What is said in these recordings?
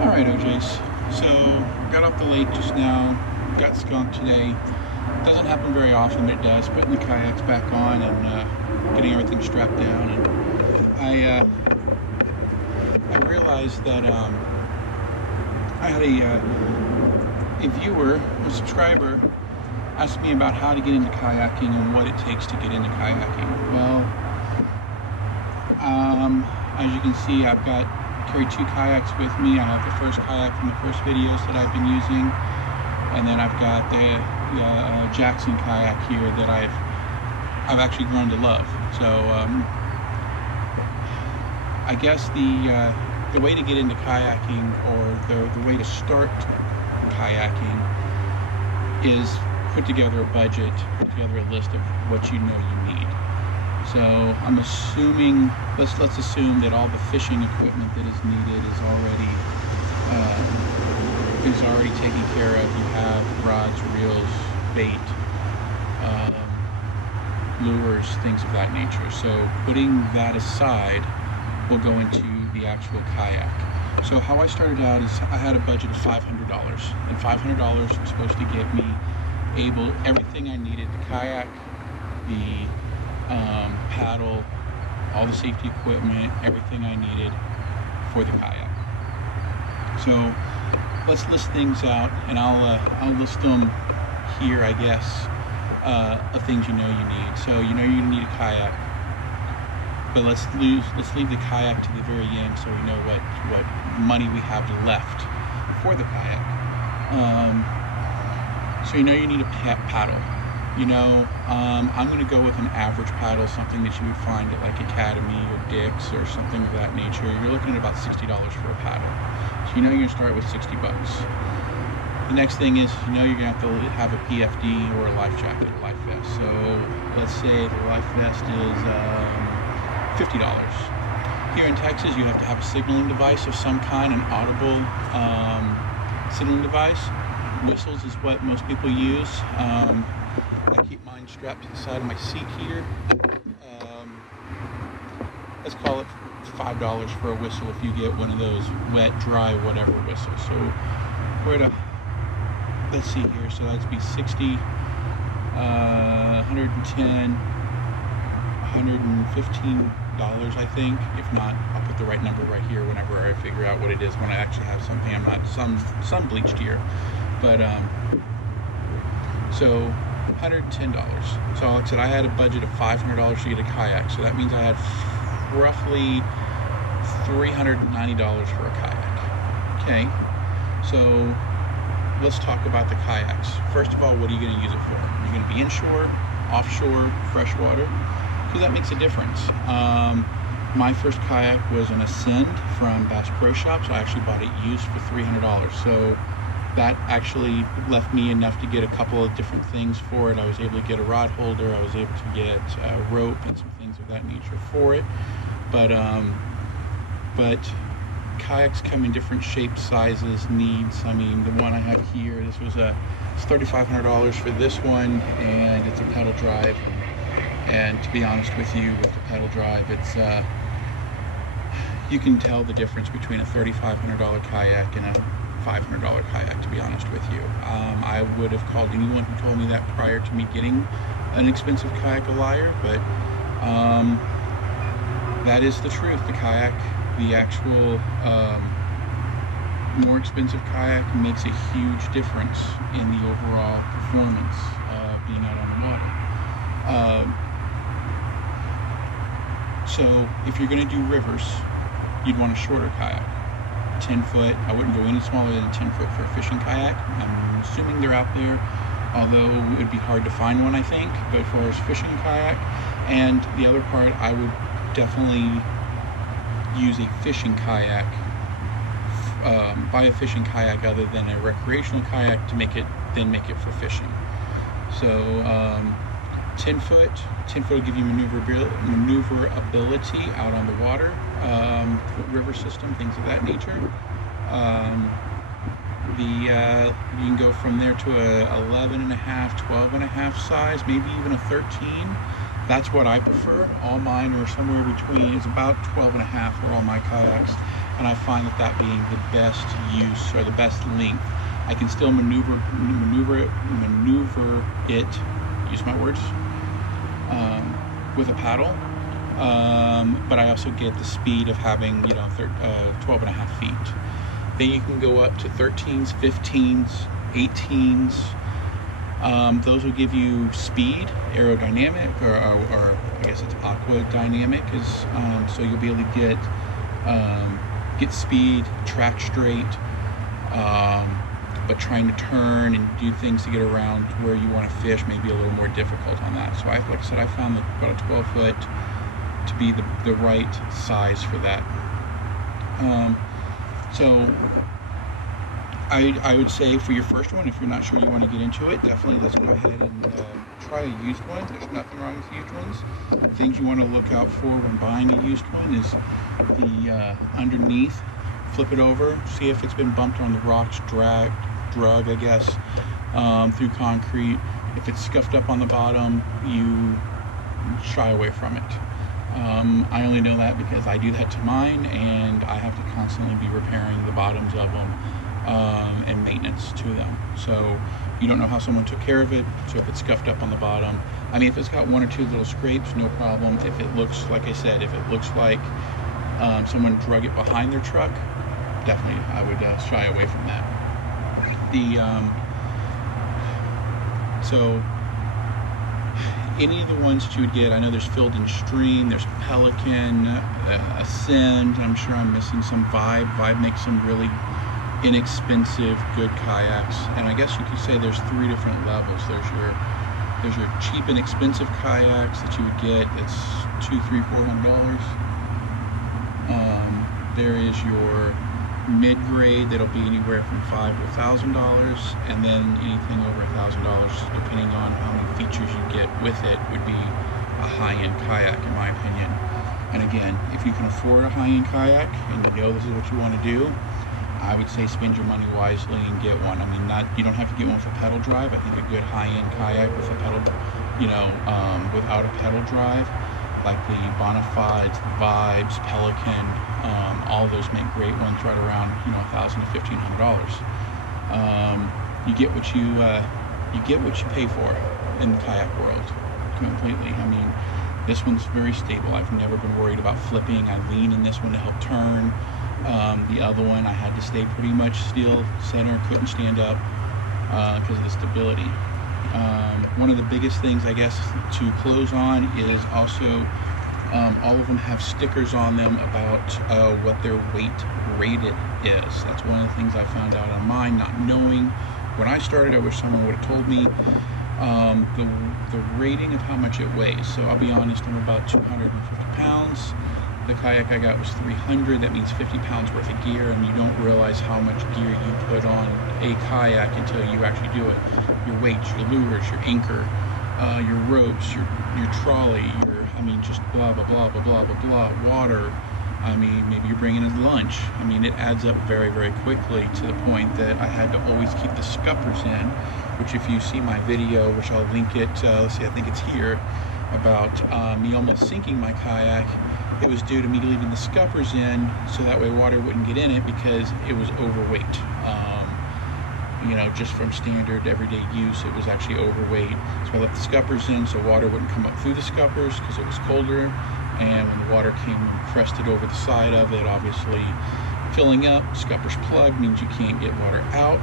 Alright, OJs, so got off the lake just now, got skunked today. Doesn't happen very often, but it does. Putting the kayaks back on and getting everything strapped down. And I realized that I had a viewer, a subscriber, asked me about how to get into kayaking and what it takes to get into kayaking. Well, as you can see, I've carry 2 kayaks with me. I have the first kayak from the first videos that I've been using, and then I've got the Jackson kayak here that I've actually grown to love. So I guess the way to get into kayaking, or the way to start kayaking, is put together a budget, put together a list of what you know you need. So I'm assuming, let's assume that all the fishing equipment that is needed is already taken care of. You have rods, reels, bait, lures, things of that nature. So putting that aside, we'll go into the actual kayak. So how I started out is I had a budget of $500, and $500 was supposed to get me everything I needed: the kayak, the paddle, all the safety equipment, everything I needed for the kayak. So let's list things out, and I'll list them here, I guess, of things you know you need. So you know you need a kayak, but let's leave the kayak to the very end, so we know what money we have left for the kayak. So you know you need a paddle. You know, I'm going to go with an average paddle, something that you would find at like Academy or Dick's or something of that nature. You're looking at about $60 for a paddle. So you know you're going to start with 60 bucks. The next thing is, you know, you're going to have a PFD or a life jacket, a life vest. So let's say the life vest is $50. Here in Texas, you have to have a signaling device of some kind, an audible signaling device. Whistles is what most people use. I keep mine strapped to the side of my seat here. Let's call it $5 for a whistle if you get one of those wet, dry, whatever whistles. So let's see here. So that'd be 60, 110, $115, I think. If not, I'll put the right number right here whenever I figure out what it is, when I actually have something. I'm not sun bleached here, but so $110. So like I said, I had a budget of $500 to get a kayak, so that means I had roughly $390 for a kayak. Okay, so let's talk about the kayaks. First of all, what are you going to use it for? You're going to be inshore, offshore, freshwater, because that makes a difference. My first kayak was an Ascend from Bass Pro Shops. I actually bought it used for $300. So that actually left me enough to get a couple of different things for it. I was able to get a rod holder, I was able to get a rope and some things of that nature for it. But kayaks come in different shapes, sizes, needs. I mean, the one I have here, it's $3,500 for this one, and it's a pedal drive. And to be honest with you, with the pedal drive, it's you can tell the difference between a $3,500 kayak and a $500 kayak, to be honest with you. I would have called anyone who told me that prior to me getting an expensive kayak a liar, but that is the truth. The kayak, the actual more expensive kayak, makes a huge difference in the overall performance of being out on the water. So if you're going to do rivers, you'd want a shorter kayak. 10 foot. I wouldn't go any smaller than 10 foot for a fishing kayak. I'm assuming they're out there, although it would be hard to find one, I think. But for a fishing kayak, and the other part, I would definitely use a fishing kayak buy a fishing kayak other than a recreational kayak to make it for fishing. So 10 foot will give you maneuverability out on the water, river system, things of that nature. You can go from there to a 11.5, 12.5 size, maybe even a 13. That's what I prefer. All mine are somewhere between, it's about 12.5 for all my kayaks, and I find that being the best use, or the best length. I can still maneuver it, use my words, with a paddle, but I also get the speed of having 12.5 feet. Then you can go up to 13s, 15s, 18s. Those will give you speed, aerodynamic, or I guess it's aqua dynamic, so you'll be able to get speed, track straight, but trying to turn and do things to get around where you want to fish may be a little more difficult on that. So like I said, I found about a 12 foot to be the right size for that. So I would say for your first one, if you're not sure you want to get into it, definitely let's go ahead and try a used one. There's nothing wrong with used ones. Things you want to look out for when buying a used one is the underneath. Flip it over, see if it's been bumped on the rocks, drug, I guess, through concrete. If it's scuffed up on the bottom, you shy away from it. I only know that because I do that to mine, and I have to constantly be repairing the bottoms of them and maintenance to them. So you don't know how someone took care of it. So if it's scuffed up on the bottom, I mean, if it's got one or two little scrapes, no problem. If it looks, like I said, if it looks like someone drug it behind their truck, definitely I would shy away from that. So any of the ones that you would get, I know there's Field and Stream, there's Pelican, Ascend, I'm sure I'm missing some. Vibe makes some really inexpensive, good kayaks, and I guess you could say there's 3 different levels. There's your cheap and expensive kayaks that you would get, that's $200, $300, $400. There is your mid-grade that'll be anywhere from $500 to $1,000, and then anything over $1,000, depending on how many features you get with it, would be a high-end kayak, in my opinion. And again, if you can afford a high-end kayak and you know this is what you want to do, I would say spend your money wisely and get one. I mean, you don't have to get one for pedal drive. I think a good high-end kayak with a pedal, without a pedal drive, like the Bonafides, the Vibes, Pelican, all those make great ones, right around $1,000 to $1,500. You get what you pay for in the kayak world, completely. I mean, this one's very stable. I've never been worried about flipping. I lean in this one to help turn. The other one, I had to stay pretty much still, center, couldn't stand up because of the stability. One of the biggest things, I guess, to close on is also all of them have stickers on them about what their weight rated is. That's one of the things I found out on mine, not knowing. When I started, I wish someone would have told me the rating of how much it weighs. So I'll be honest, I'm about 250 pounds. The kayak I got was 300. That means 50 pounds worth of gear, and you don't realize how much gear you put on a kayak until you actually do it. Your weights, your lures, your anchor, your ropes, your trolley, just blah blah blah blah blah blah blah. Water. I mean, maybe you're bringing in lunch. I mean, it adds up very, very quickly to the point that I had to always keep the scuppers in, which if you see my video, which I'll link it, let's see, I think it's here, about me almost sinking my kayak. It was due to me leaving the scuppers in so that way water wouldn't get in it because it was overweight. Just from standard everyday use, it was actually overweight. So I left the scuppers in so water wouldn't come up through the scuppers because it was colder. And when the water came crested over the side of it, obviously filling up, scuppers plugged means you can't get water out.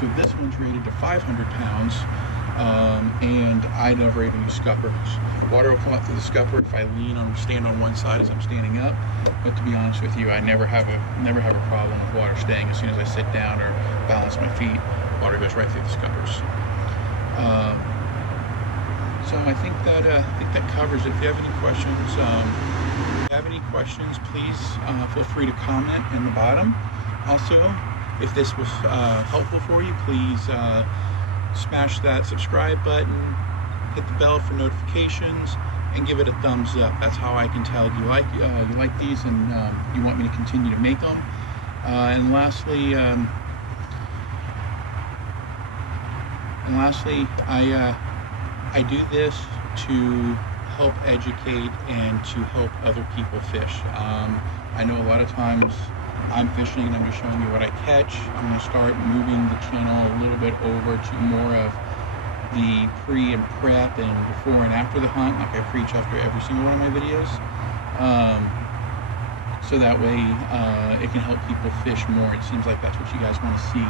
So this one's rated to 500 pounds. And I never even use scuppers. Water will come up through the scupper if I stand on one side as I'm standing up. But to be honest with you, I never have a problem with water staying. As soon as I sit down or balance my feet, water goes right through the scuppers. So I think that covers it. If you have any questions, please feel free to comment in the bottom. Also, if this was helpful for you, please smash that subscribe button, hit the bell for notifications, and give it a thumbs up. That's how I can tell you like these and you want me to continue to make them. And lastly, I do this to help educate and to help other people fish. I know a lot of times I'm fishing and I'm just showing you what I catch. I'm going to start moving the channel a little bit over to more of the pre and prep and before and after the hunt, like I preach after every single one of my videos. So that way it can help people fish more. It seems like that's what you guys want to see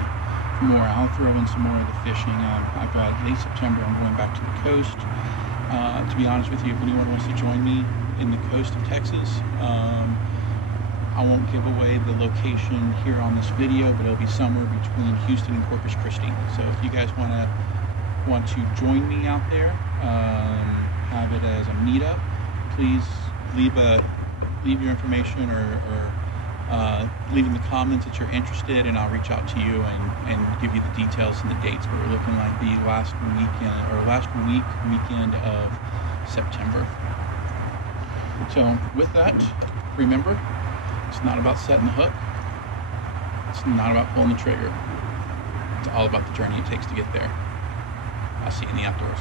more. I'll throw in some more of the fishing. I've got late September, I'm going back to the coast. To be honest with you, if anyone wants to join me in the coast of Texas, I won't give away the location here on this video, but it'll be somewhere between Houston and Corpus Christi. So if you guys want to join me out there, have it as a meetup, please leave your information or leave in the comments that you're interested, and I'll reach out to you and give you the details and the dates. But we're looking like the last weekend of September. So with that, remember, it's not about setting the hook. It's not about pulling the trigger. It's all about the journey it takes to get there. I'll see you in the outdoors.